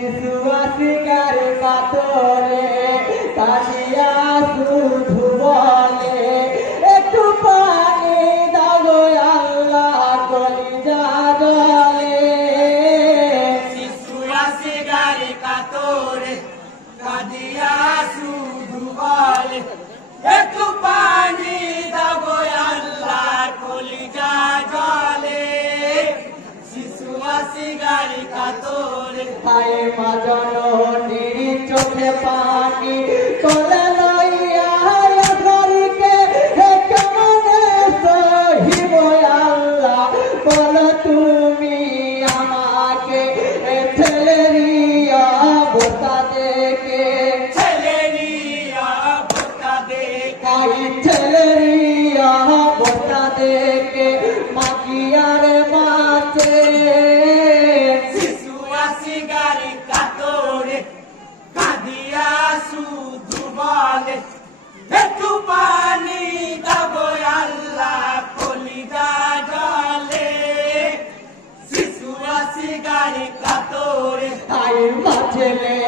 শিশু আসিকার কাতরে কাশিয়া শুধু বলে একটু পানি দাও গো আল্লাহ কলিজা জলে। শিশু আসিকার কাতরে কাঁদিয়া শুধু বলে একটু পানি দাও গো আল্লাহ কলিজা জলে। শিশু আসিকার কাতরে তাই মা জননীর চোখে পানি তোলে লইয়া ঘরকে কেমনে সহিব আল্লাহ বলো তুমি আমাকে ছেলেরিয়া বোতা দেখে। ছেলেরিয়া বোতা দেখে তাই ছেলেরিয়া বোতা দেখে মাকিয়ার মাতে শিশু আসিকার কাতরে কাঁদিয়া শুধু বলে একটু পানি দাও গো আল্লাহ কলিজা জলে। শিশু আসিকার কাতরে তাই মা ছেলে